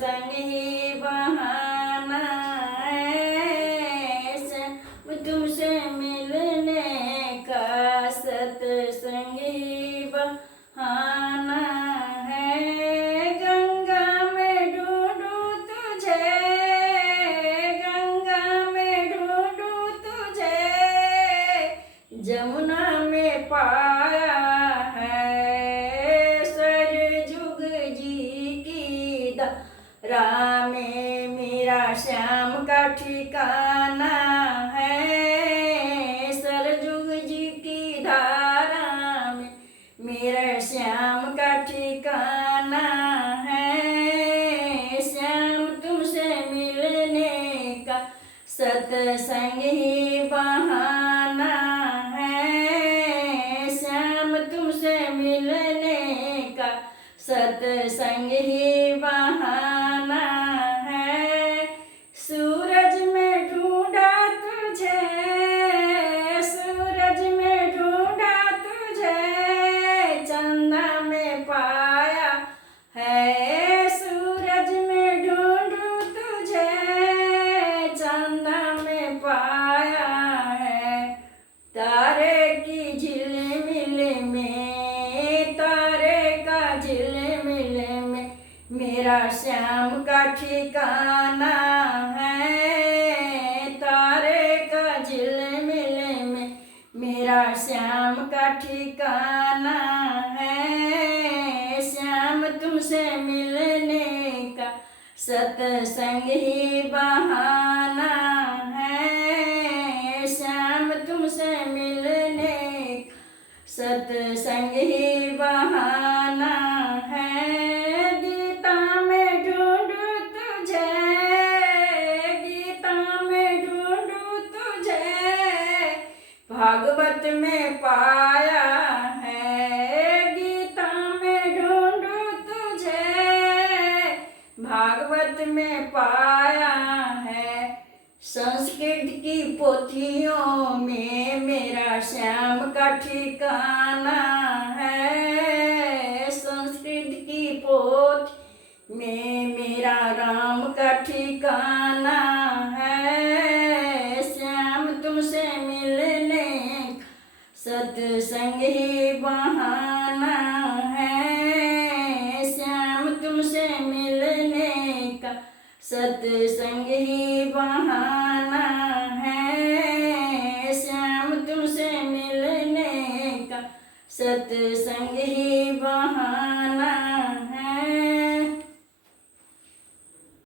सत्संग ही बहाना है, तुमसे मिलने का सत्संग ही बहाना है। गंगा में ढूंढूं तुझे, गंगा में ढूंढूं तुझे, जमुना में पाया है, सरजुग जी की धारा में मेरा श्याम का ठिकाना है, सरजुग जी की धारा में मेरा श्याम का ठिकाना है। श्याम तुमसे मिलने का सत्संग ही बहाना है, श्याम तुमसे मिलने का सत्संग ही बहाना है। सूरज में ढूंढा तुझे, सूरज में ढूंढा तुझे, चंदा में पाया है, सूरज में ढूंढूं तुझे, चंदा में पाया है। तारे की झिलमिल में, तारे का झिलमिल में मेरा श्याम का ठिकाना है, तारे का झिलमिल में मेरा श्याम का ठिकाना है। श्याम तुमसे मिलने का सत्संग ही बहाना है, श्याम तुमसे मिलने का सत्संग ही बहाना है। गीता में ढूंढूं तुझे, गीता में ढूंढूं तुझे, भागवत में पाया है, गीता में ढूंढूं तुझे, भागवत में पाया है। संस्कृत की पोथियों में मेरा श्याम का ठिकाना है, संस्कृत की पोथी में मेरा राम का ठिकाना है। श्याम तुमसे मिलने का सत्संग ही बहाना है, श्याम तुमसे मिलने का सत्संग ही बहाना है, श्याम तुमसे मिलने का सत्संग ही बहाना।